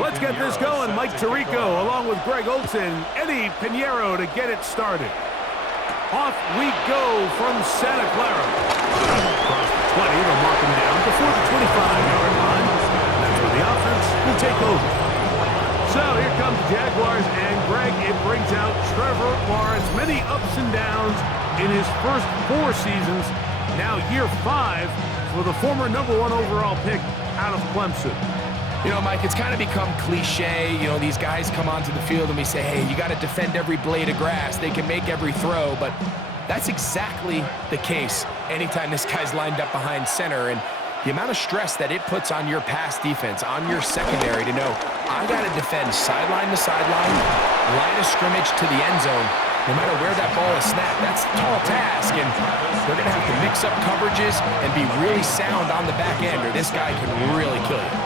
Let's get this going. Mike Tirico along with Greg Olson, Eddie Pinheiro to get it started. Off we go from Santa Clara. Across the 20, they'll mark him down before the 25-yard line. That's where the offense will take over. So here comes the Jaguars, and Greg, it brings out Trevor Lawrence. Many ups and downs in his first 4 seasons. Now year 5 for the former #1 overall pick out of Clemson. You know, Mike, it's kind of become cliche. You know, these guys come onto the field and we say, hey, you got to defend every blade of grass. They can make every throw, but that's exactly the case anytime this guy's lined up behind center. And the amount of stress that it puts on your pass defense, on your secondary to know, I got to defend sideline to sideline, line of scrimmage to the end zone, no matter where that ball is snapped. That's a tall task, and they're going to have to mix up coverages and be really sound on the back end, or this guy can really kill you.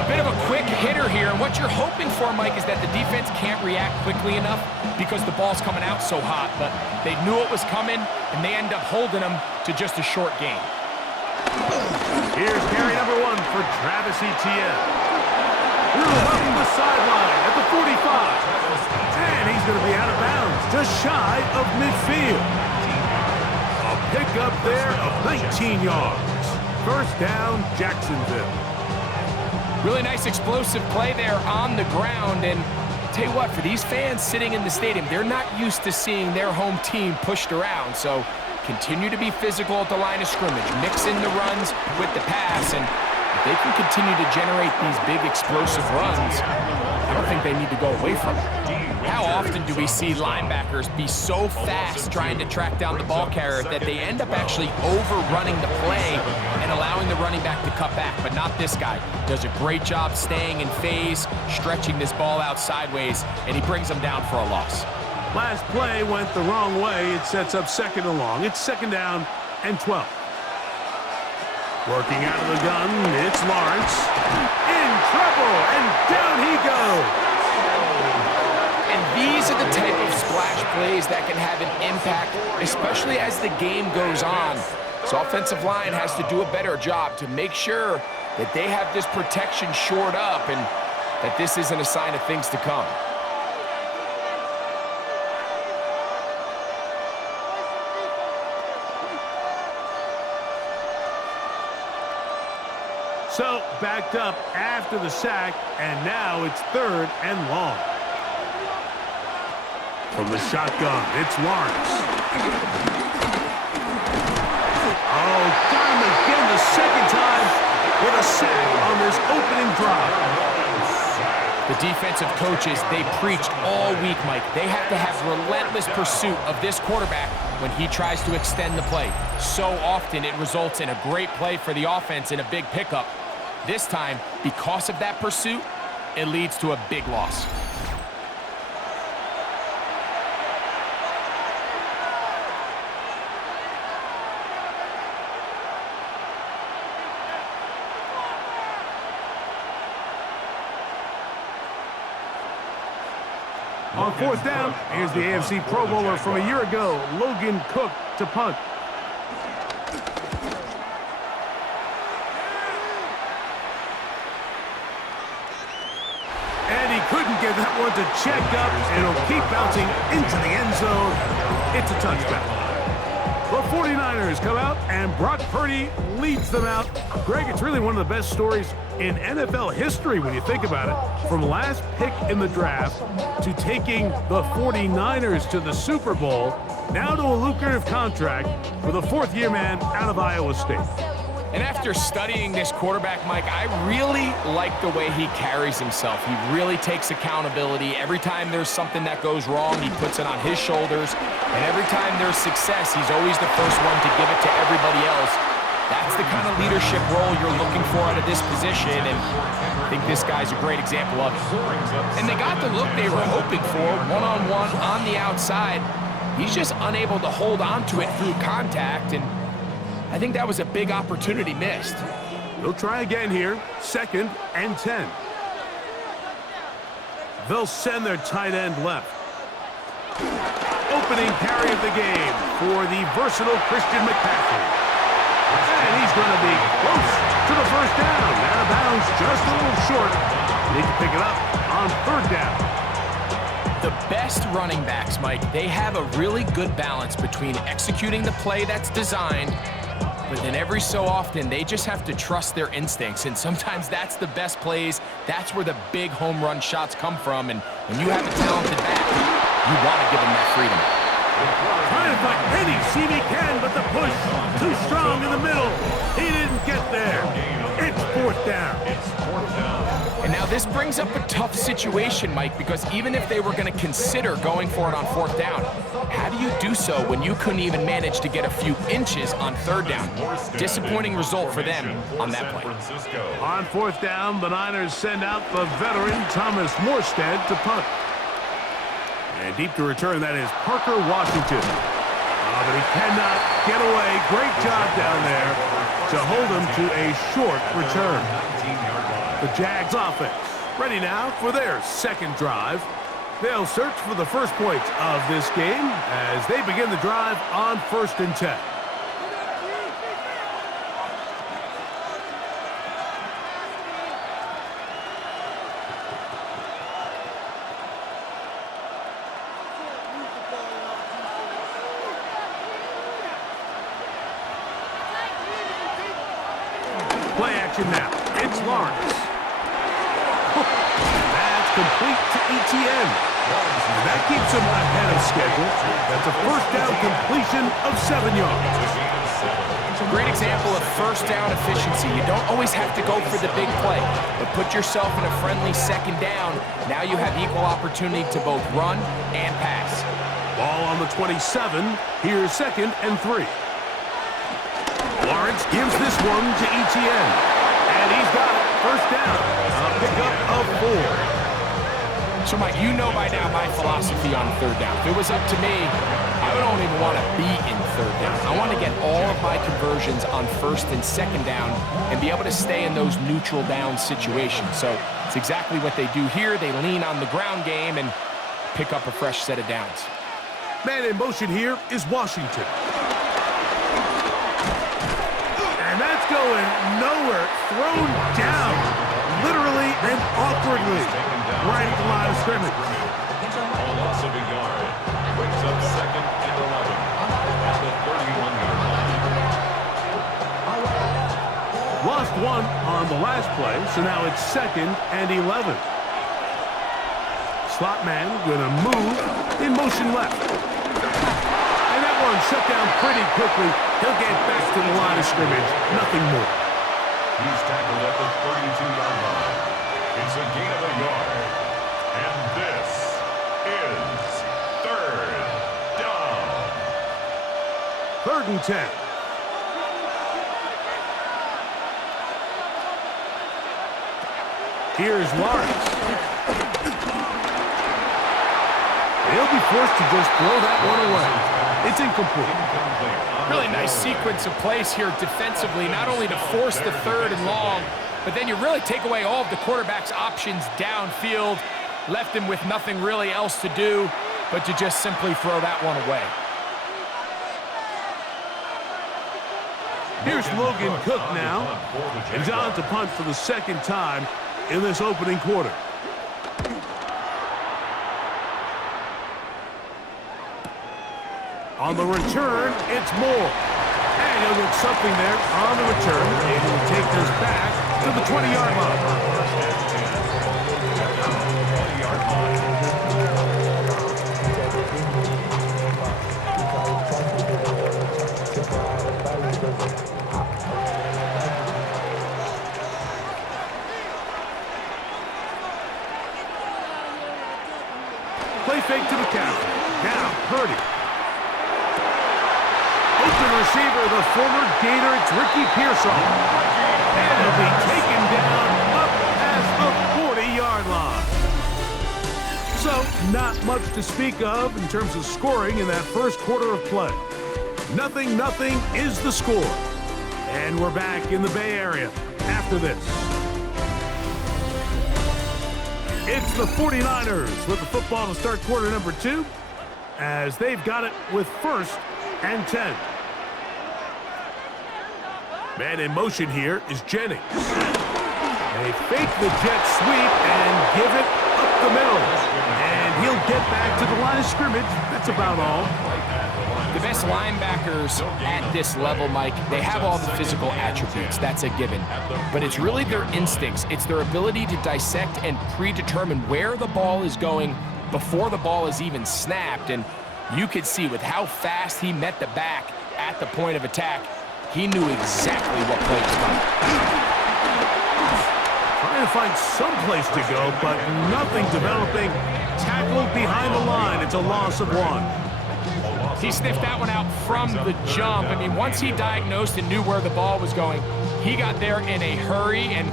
A bit of a quick hitter here, and what you're hoping for, Mike, is that the defense can't react quickly enough because the ball's coming out so hot, but they knew it was coming, and they end up holding them to just a short gain. Here's carry number 1 for Travis Etienne. Through up the sideline at the 45. And he's going to be out of bounds, just shy of midfield. A pickup there of 19 yards. First down, Jacksonville. Really nice explosive play there on the ground, and I'll tell you what, for these fans sitting in the stadium, they're not used to seeing their home team pushed around, so continue to be physical at the line of scrimmage, mix in the runs with the pass, and if they can continue to generate these big explosive runs, I don't think they need to go away from it. How often do we see linebackers be so fast trying to track down the ball carrier that they end up actually overrunning the play and allowing the running back to cut back? But not this guy. Does a great job staying in phase, stretching this ball out sideways, and he brings them down for a loss. Last play went the wrong way. It sets up second and long. It's second down and 12. Working out of the gun, it's Lawrence. In trouble, and down he goes. And these are the type of splash plays that can have an impact, especially as the game goes on. So offensive line has to do a better job to make sure that they have this protection shored up and that this isn't a sign of things to come. So, backed up after the sack, and now it's third and long. From the shotgun, it's Lawrence. Oh, got him again the second time with a sack on this opening drive. The defensive coaches, they preached all week, Mike. They have to have relentless pursuit of this quarterback when he tries to extend the play. So often it results in a great play for the offense and a big pickup. This time, because of that pursuit, it leads to a big loss. On fourth down, here's the AFC Pro Bowler from a year ago, Logan Cook, to punt. And he couldn't get that one to check up, and it'll keep bouncing into the end zone. It's a touchdown. The 49ers come out, and Brock Purdy leads them out. Greg, it's really one of the best stories in NFL history when you think about it. From last pick in the draft to taking the 49ers to the Super Bowl, now to a lucrative contract for the fourth-year man out of Iowa State. And after studying this quarterback, Mike, I really like the way he carries himself. He really takes accountability. Every time there's something that goes wrong, he puts it on his shoulders. And every time there's success, he's always the first one to give it to everybody else. That's the kind of leadership role you're looking for out of this position, and I think this guy's a great example of it. And they got the look they were hoping for, one-on-one on the outside. He's just unable to hold on to it through contact, and I think that was a big opportunity missed. They'll try again here, second and 10. They'll send their tight end left. Opening carry of the game for the versatile Christian McCaffrey. And he's going to be close to the first down. Out of bounds, just a little short. Need to pick it up on third down. The best running backs, Mike, they have a really good balance between executing the play that's designed, but then every so often, they just have to trust their instincts, and sometimes that's the best plays. That's where the big home run shots come from, and when you have a talented back, you want to give them that freedom. Trying to fight any seam he can, but the push too strong in the middle. He didn't get there. It's fourth down. And now this brings up a tough situation, Mike, because even if they were going to consider going for it on fourth down, how do you do so when you couldn't even manage to get a few inches on third down? Disappointing result for them on that play. On fourth down, the Niners send out the veteran Thomas Morstead to punt. And deep to return, that is Parker Washington. But he cannot get away. Great job down there to hold him to a short return. The Jags offense ready now for their second drive. They'll search for the first points of this game as they begin the drive on 1st and 10. Play action now. It's Lawrence. That's complete to ETN. And that keeps him ahead of schedule. That's a first down completion of 7 yards. Great example of first down efficiency. You don't always have to go for the big play, but put yourself in a friendly second down. Now you have equal opportunity to both run and pass. Ball on the 27. Here's 2nd and 3. Lawrence gives this one to ETN. And he's got it. First down. A pickup of 4. So, Mike, you know by now my philosophy on third down. If it was up to me, I don't even want to be in third down. I want to get all of my conversions on 1st and 2nd down and be able to stay in those neutral down situations. So it's exactly what they do here. They lean on the ground game and pick up a fresh set of downs. Man in motion here is Washington. And that's going nowhere. Thrown down, literally and awkwardly, right at the line of scrimmage. A loss of a yard. Brings up 2nd and 11 at the 31-yard line. Lost one on the last play, so now it's 2nd and 11. Slot man gonna move in motion left. And that one shut down pretty quickly. He'll get back to the line of scrimmage. Nothing more. He's tackled at the 32-yard line. It's a gain of a yard. And this is 3rd down. 3rd and 10. Here's Lawrence. He'll be forced to just throw that one away. It's incomplete. Really nice sequence of plays here defensively, not only to force the 3rd and long, but then you really take away all of the quarterback's options downfield, left him with nothing really else to do but to just simply throw that one away. Here's Logan Cook now. And on to punt for the 2nd time in this opening quarter. On the return, it's Moore. And he'll get something there on the return. Able to take this back to the 20-yard line. Play fake to the count. Now, Purdy. Open receiver, the former Gator, it's Ricky Pearsall. And he'll be taken down up past the 40-yard line. So, not much to speak of in terms of scoring in that first quarter of play. 0-0 is the score. And we're back in the Bay Area after this. It's the 49ers with the football to start quarter number 2 as they've got it with 1st and 10. Man in motion here is Jennings. They fake the jet sweep and give it up the middle. And he'll get back to the line of scrimmage. That's about all. The best linebackers at this level, Mike, they have all the physical attributes. That's a given. But it's really their instincts. It's their ability to dissect and predetermine where the ball is going before the ball is even snapped. And you could see with how fast he met the back at the point of attack, he knew exactly what play was coming. Trying to find some place to go, but nothing developing. Tackled behind the line. It's a loss of 1. He sniffed that one out from the jump. I mean, once he diagnosed and knew where the ball was going, he got there in a hurry, and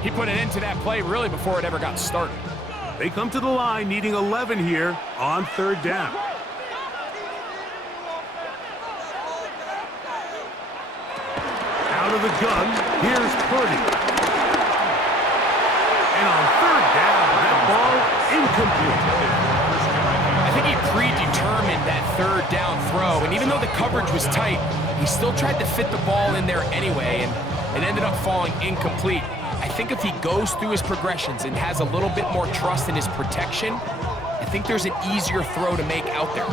he put an end to that play really before it ever got started. They come to the line needing 11 here on 3rd down. Out of the gun, here's Purdy. And on 3rd down, that ball incomplete. I think he predetermined that 3rd down throw, and even though the coverage was tight, he still tried to fit the ball in there anyway, and it ended up falling incomplete. I think if he goes through his progressions and has a little bit more trust in his protection, I think there's an easier throw to make out there.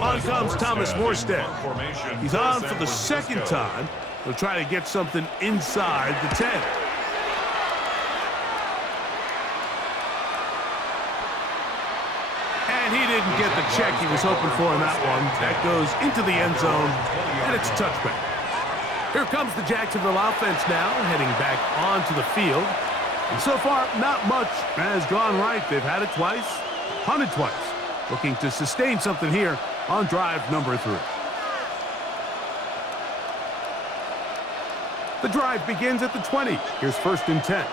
On comes Thomas Morstead. He's on for the 2nd time. He'll try to get something inside the 10. And he didn't get the check he was hoping for in that one. That goes into the end zone, and it's a touchback. Here comes the Jacksonville offense now, heading back onto the field. And so far, not much has gone right. They've had it twice, punted twice. Looking to sustain something here on drive number 3. The drive begins at the 20. Here's 1st and 10.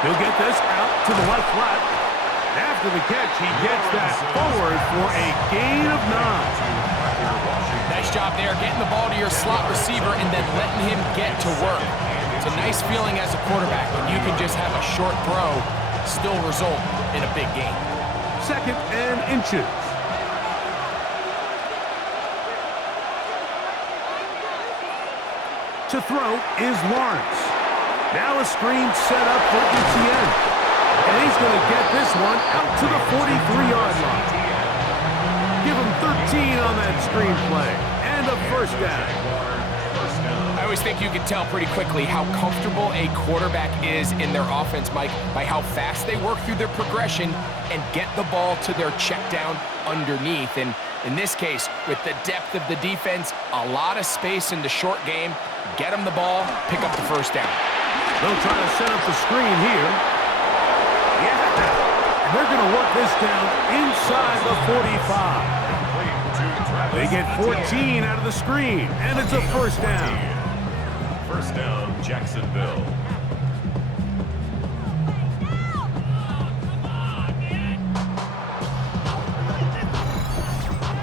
He'll get this out to the left flat. After the catch, he gets that forward for a gain of 9. Nice job there, getting the ball to your slot receiver and then letting him get to work. It's a nice feeling as a quarterback when you can just have a short throw still result in a big gain. 2nd and inches. To throw is Lawrence. Now a screen set up for ETN. And he's going to get this one out to the 43-yard line. Give him 13 on that screen play. And a 1st down. I always think you can tell pretty quickly how comfortable a quarterback is in their offense, Mike, by how fast they work through their progression and get the ball to their check down underneath. And in this case, with the depth of the defense, a lot of space in the short game, get them the ball, pick up the 1st down. They'll try to set up the screen here. Yeah. And they're going to work this down inside the 45. They get 14 out of the screen, and it's a 1st down. 1st down, Jacksonville.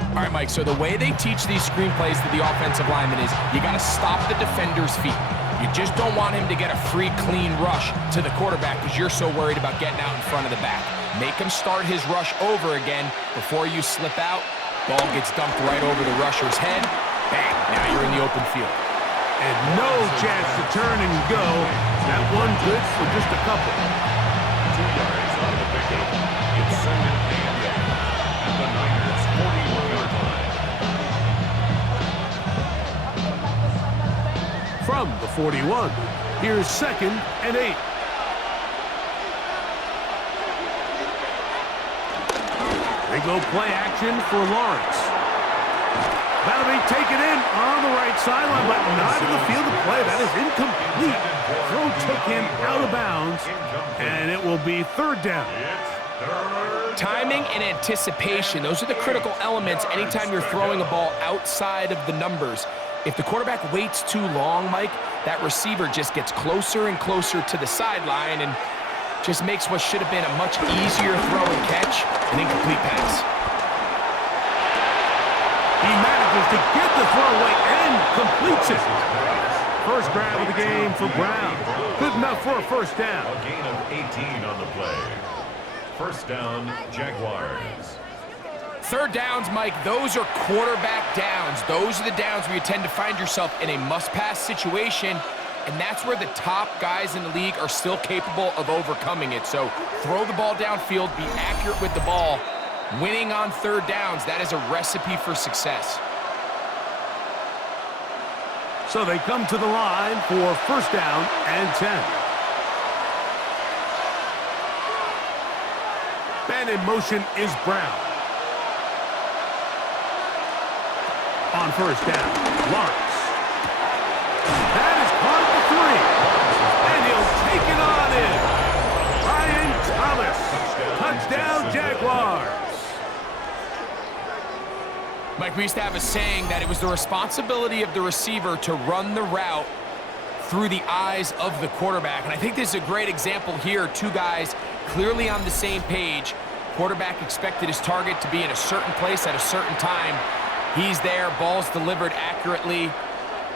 All right, Mike, so the way they teach these screenplays to the offensive lineman is you got to stop the defender's feet. You just don't want him to get a free, clean rush to the quarterback because you're so worried about getting out in front of the back. Make him start his rush over again before you slip out. Ball gets dumped right over the rusher's head. Bang, now you're in the open field. And no chance to turn and go. That one good for just a couple. 2 yards on the pickup. It's 2nd and 8. And the Niners 41-yard line. From the 41, here's 2nd and 8. They go play action for Lawrence. That'll be taken in on the right sideline, but not in the field of play. That is incomplete. Throw took him out of bounds, and it will be 3rd down. Timing and anticipation, those are the critical elements anytime you're throwing a ball outside of the numbers. If the quarterback waits too long, Mike, that receiver just gets closer and closer to the sideline and just makes what should have been a much easier throw and catch an incomplete pass. He manages to get the throw away and completes it. First grab of the game for Brown. Good enough for a 1st down. A gain of 18 on the play. 1st down, Jaguars. Third downs, Mike, those are quarterback downs. Those are the downs where you tend to find yourself in a must-pass situation, and that's where the top guys in the league are still capable of overcoming it. So throw the ball downfield, be accurate with the ball. Winning on third downs, that is a recipe for success. So they come to the line for first down and 10. Man in motion is Brown. On first down, Lawrence. That is caught at the 3. And he'll take it on in. Ryan Thomas. Touchdown, Jaguars. Mike, we used to have a saying that it was the responsibility of the receiver to run the route through the eyes of the quarterback. And I think this is a great example here. Two guys clearly on the same page. Quarterback expected his target to be in a certain place at a certain time. He's there, ball's delivered accurately.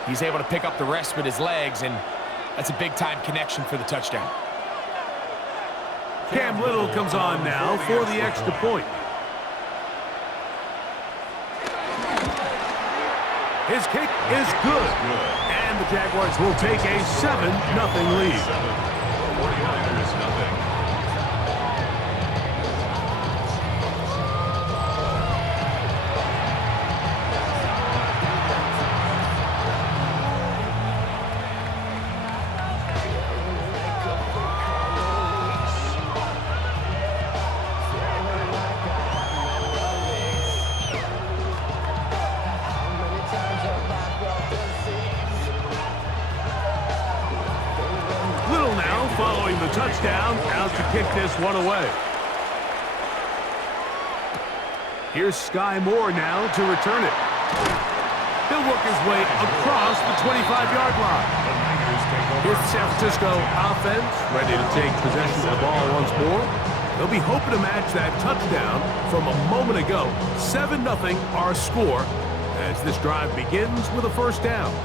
He's able to pick up the rest with his legs, and that's a big-time connection for the touchdown. Cam Little comes on now for the extra point. His kick is good, and the Jaguars will take a 7-0 lead. 49ers nothing. Following the touchdown, out to kick this one away. Here's Sky Moore now to return it. He'll work his way across the 25-yard line. Here's the San Francisco offense, ready to take possession of the ball once more. They'll be hoping to match that touchdown from a moment ago. 7-0 our score as this drive begins with a first down.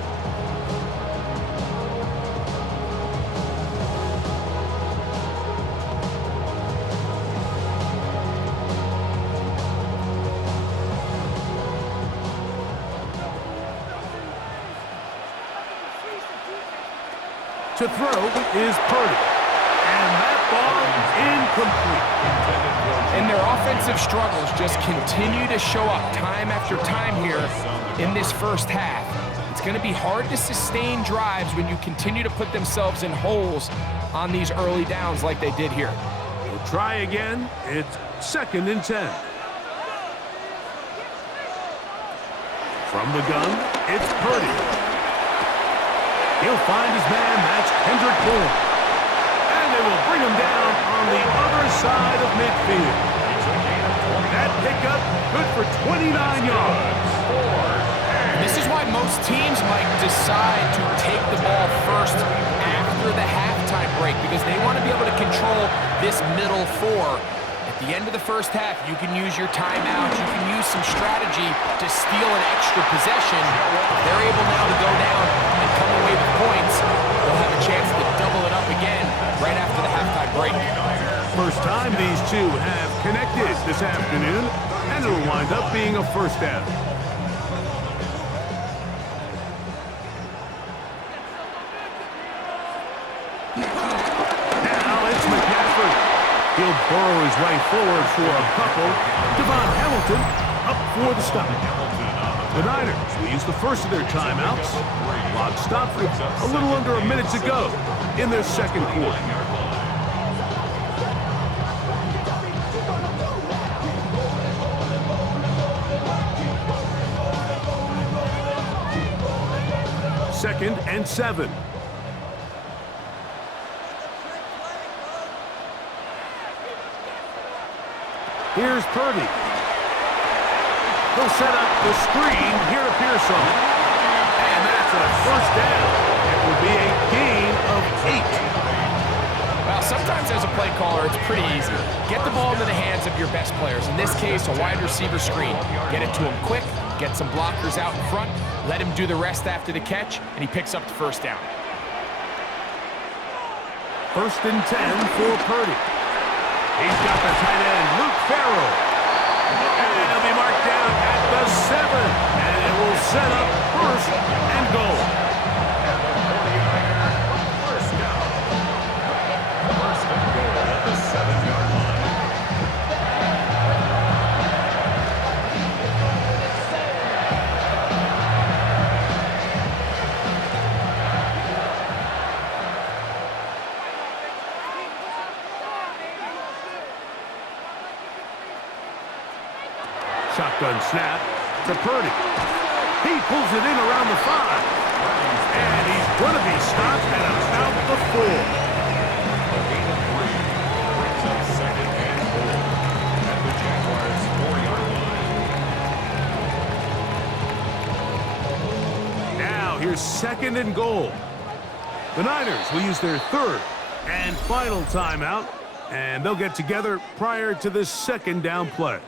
To throw is Purdy. And that ball incomplete. And their offensive struggles just continue to show up time after time here in this first half. It's going to be hard to sustain drives when you continue to put themselves in holes on these early downs like they did here. We'll try again. It's 2nd and 10. From the gun, it's Purdy. He'll find his man, that's Kendrick Bourne. And they will bring him down on the other side of midfield. That pickup, good for 29 yards. This is why most teams might decide to take the ball first after the halftime break, because they want to be able to control this middle four. At the end of the first half, you can use your timeout, you can use some strategy to steal an extra possession. If they're able now to go down and come away with points, they'll have a chance to double it up again right after the halftime break. First time these two have connected this afternoon, and it'll wind up being a first down. Now it's McCaffrey. He'll burrow his way forward for a couple. Devon Hamilton up for the stop. The Niners will use the first of their timeouts. Clock stopped with a little under a minute to go in their second quarter. Second and 7. Here's Purdy. He'll set up the screen here to Pearson. And that's a first down. It will be a gain of 8. Well, sometimes as a play caller, it's pretty easy. Get the ball into the hands of your best players. In this case, a wide receiver screen. Get it to him quick, get some blockers out in front, let him do the rest after the catch, and he picks up the first down. First and 10 for Purdy. He's got the tight end, Luke Farrell. And he'll be be marked down at the 7, and it will set up first and goal. And the 49er first down. First and goal at the 7-yard line. Shotgun snap to Purdy. He pulls it in around the 5. And he's going to be stopped at about the 4. A gain of 3 brings up second and goal at the Jaguars' 4-yard line. Now here's second and goal. The Niners will use their third and final timeout, and they'll get together prior to this second down play.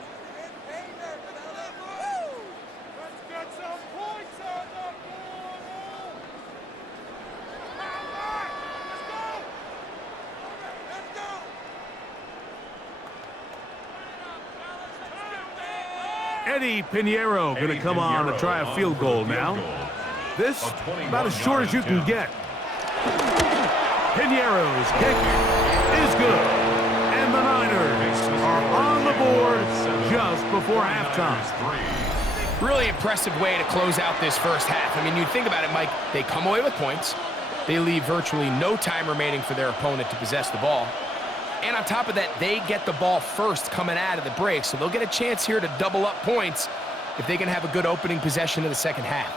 Eddie Pinheiro going to come on to try a field goal now. This, about as short as you can get. Pinheiro's kick is good. And the Niners are on the board just before halftime. Really impressive way to close out this first half. I mean, you think about it, Mike, they come away with points. They leave virtually no time remaining for their opponent to possess the ball. And on top of that, they get the ball first coming out of the break, so they'll get a chance here to double up points if they can have a good opening possession in the second half.